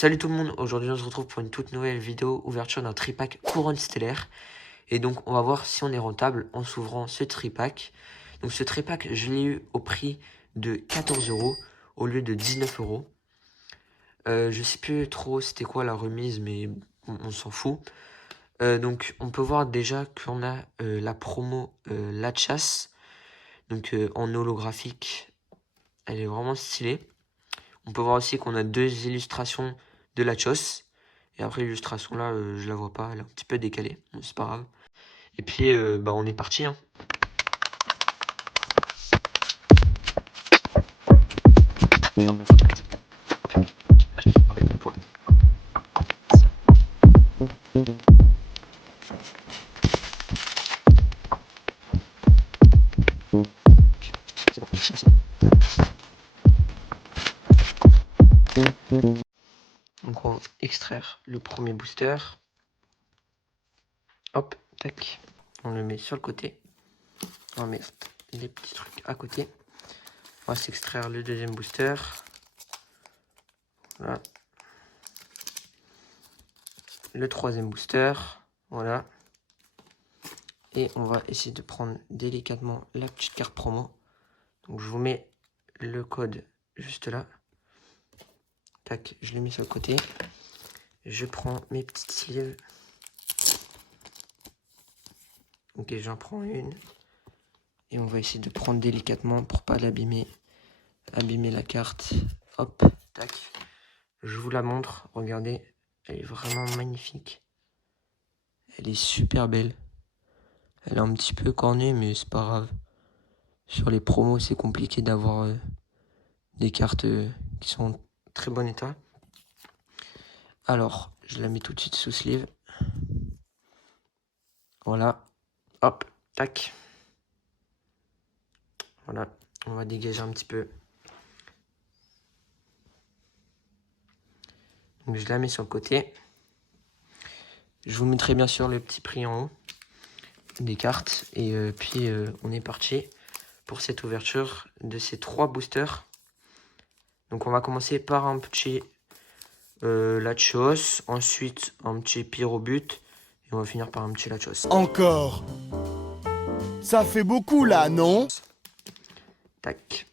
Salut tout le monde, aujourd'hui on se retrouve pour une toute nouvelle vidéo ouverture d'un tripack couronne stellaire. Et donc on va voir si on est rentable en s'ouvrant ce tripack. Donc ce tripack je l'ai eu au prix de 14 € au lieu de 19 €. Je sais plus trop c'était quoi la remise mais on s'en fout. Donc on peut voir déjà qu'on a la promo La Chasse. Donc en holographique, elle est vraiment stylée. On peut voir aussi qu'on a deux illustrations de la Chos. Et après l'illustration là, je la vois pas, elle est un petit peu décalée. Bon, c'est pas grave. Et puis bah on est parti hein. Donc on va extraire le premier booster. Hop, tac. On le met sur le côté. On va mettre les petits trucs à côté. On va s'extraire le deuxième booster. Voilà. Le troisième booster. Voilà. Et on va essayer de prendre délicatement la petite carte promo. Donc je vous mets le code juste là. Tac, je l'ai mis sur le côté. Je prends mes petites sleeves. Ok, j'en prends une. Et on va essayer de prendre délicatement pour pas l'abîmer. Abîmer la carte. Hop, tac. Je vous la montre. Regardez, elle est vraiment magnifique. Elle est super belle. Elle est un petit peu cornée, mais c'est pas grave. Sur les promos, c'est compliqué d'avoir des cartes qui sont en très bon état. Alors, je la mets tout de suite sous sleeve. Voilà. Hop, tac. Voilà, on va dégager un petit peu. Donc je la mets sur le côté. Je vous mettrai bien sûr le petit prix en haut des cartes. Et puis on est parti pour cette ouverture de ces trois boosters. Donc on va commencer par un petit Lachos, ensuite un petit Pyrobut, et on va finir par un petit Lachos. Encore. Ça fait beaucoup là, non? Tac.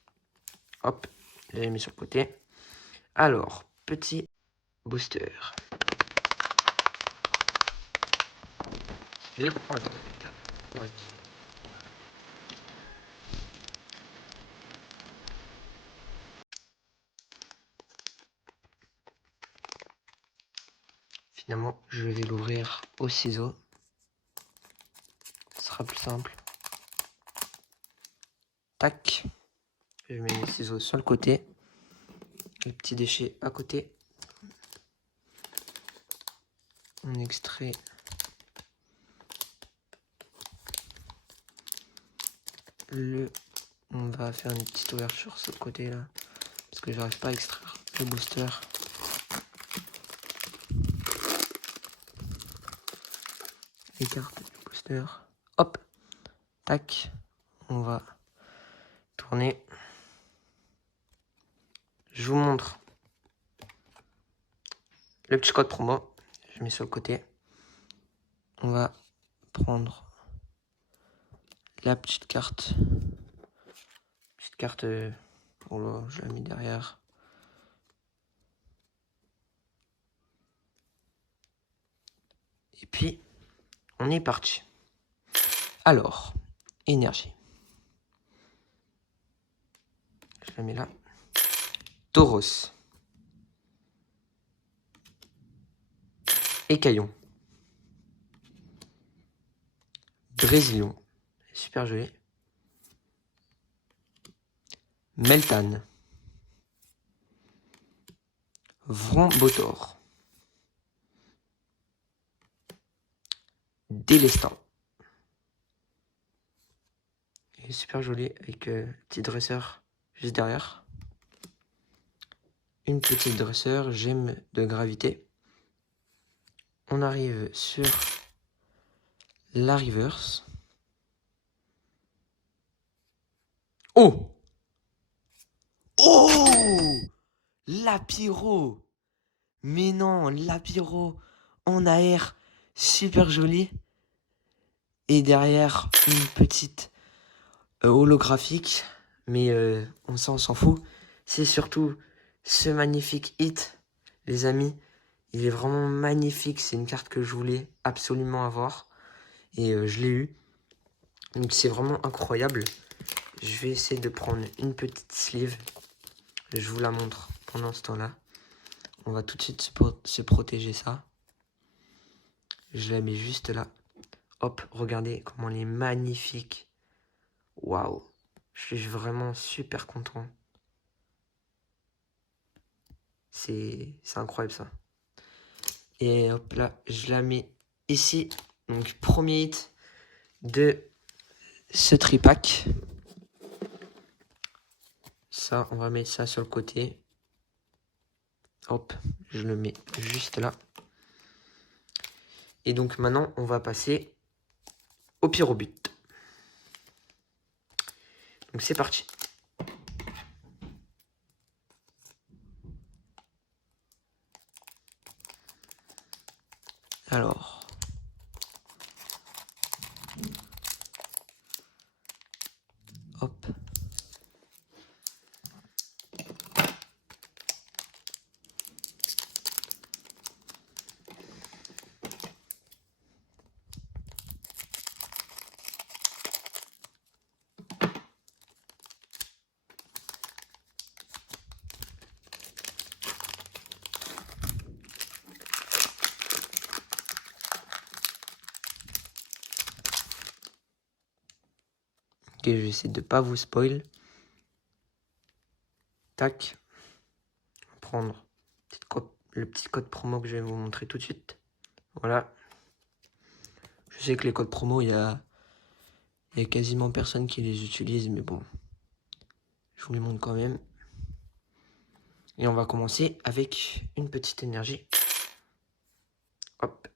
Hop, je l'ai mis sur le côté. Alors, petit booster. Je vais prendre la carte. Finalement, je vais l'ouvrir au ciseau. Ce sera plus simple. Tac. Je mets mes ciseaux sur le côté. Les petits déchets à côté. On extrait le... On va faire une petite ouverture sur le côté là. Parce que j'arrive pas à extraire le booster. Les cartes du booster. Hop. Tac. On va tourner. Je vous montre le petit code promo. Je mets sur le côté. On va prendre la petite carte. Petite carte. Oh là, je la mets derrière. Et puis, on est parti. Alors, énergie. Je la mets là. Tauros. Écaillon. Brésilion. Super joli. Meltan. Vrombotor. Délestant. Il est super joli avec petit dresseur juste derrière. Une petite dresseur, gemme de gravité. On arrive sur la reverse. Oh! Oh! La pyro! Mais non, Lapiro en AR, super joli. Et derrière, une petite holographique. Mais on s'en fout. C'est surtout ce magnifique hit, les amis. Il est vraiment magnifique. C'est une carte que je voulais absolument avoir. Et je l'ai eu. Donc c'est vraiment incroyable. Je vais essayer de prendre une petite sleeve. Je vous la montre pendant ce temps-là. On va tout de suite se protéger ça. Je la mets juste là. Hop, regardez comment elle est magnifique. Waouh. Je suis vraiment super content. C'est incroyable ça. Et hop là, je la mets ici. Donc premier hit de ce tripack. Ça, on va mettre ça sur le côté. Hop, je le mets juste là. Et donc maintenant, on va passer au pyrobut. Donc c'est parti. Alors. Hop. Ok, je vais essayer de ne pas vous spoil. Tac. On va prendre le petit code promo que je vais vous montrer tout de suite. Voilà. Je sais que les codes promo, il y a quasiment personne qui les utilise, mais bon. Je vous les montre quand même. Et on va commencer avec une petite énergie. Hop.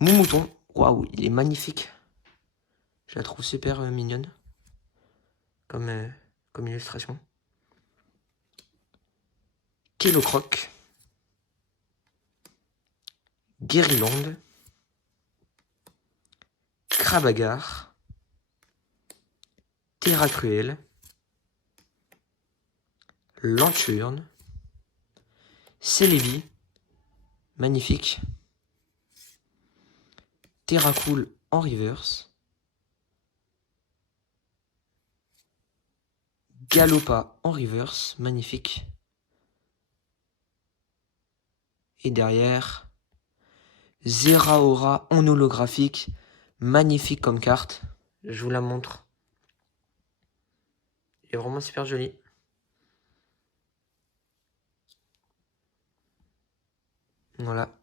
Mon mouton. Waouh, il est magnifique. Je la trouve super mignonne. Comme illustration. Kellocroc. Guériland. Crabagar. Terra Cruel. Lanturne. Celebi. Magnifique. Terracool en reverse. Galopa en reverse. Magnifique. Et derrière, Zeraora en holographique. Magnifique comme carte. Je vous la montre. Elle est vraiment super jolie. Voilà.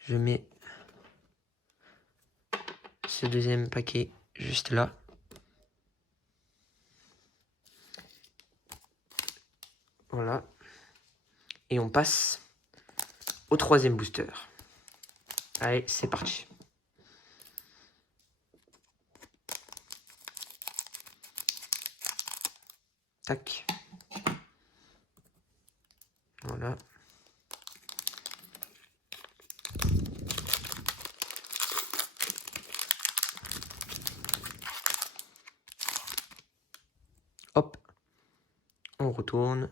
Je mets ce deuxième paquet juste là. Voilà. Et on passe au troisième booster. Allez, c'est parti. Tac. Voilà. Hop. On retourne.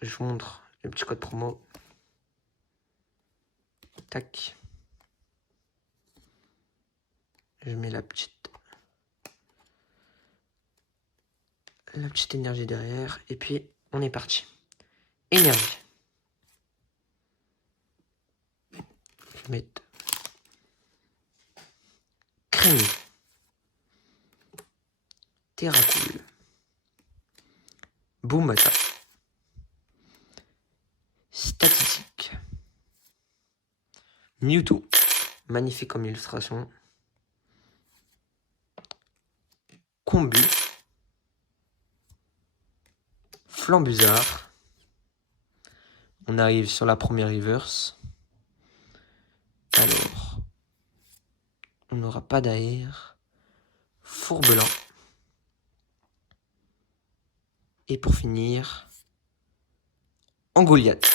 Je vous montre le petit code promo. Tac. Je mets la petite énergie derrière. Et puis, on est parti. Énergie. Je vais mettre Crémy. Terracool. Boomata. Statistique. Mewtwo. Magnifique comme illustration. Combu. Flambuzard. On arrive sur la première reverse. Alors, on n'aura pas d'air. Fourbelan. Et pour finir, en Goliath,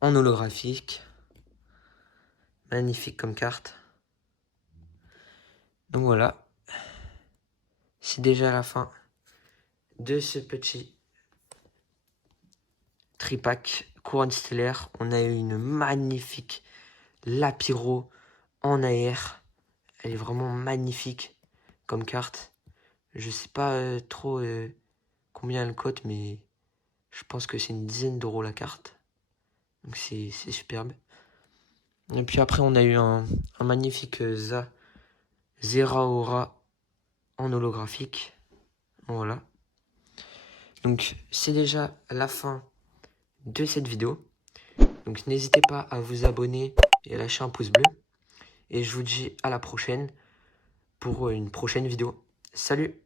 en holographique. Magnifique comme carte. Donc voilà. C'est déjà la fin de ce petit tripack couronne stellaire. On a eu une magnifique Lapiro en AR. Elle est vraiment magnifique comme carte. Je sais pas trop combien elle cote, mais je pense que c'est une dizaine d'euros la carte. Donc c'est superbe. Et puis après, on a eu un magnifique Zeraora en holographique. Voilà. Donc c'est déjà la fin de cette vidéo. Donc n'hésitez pas à vous abonner et à lâcher un pouce bleu. Et je vous dis à la prochaine pour une prochaine vidéo. Salut!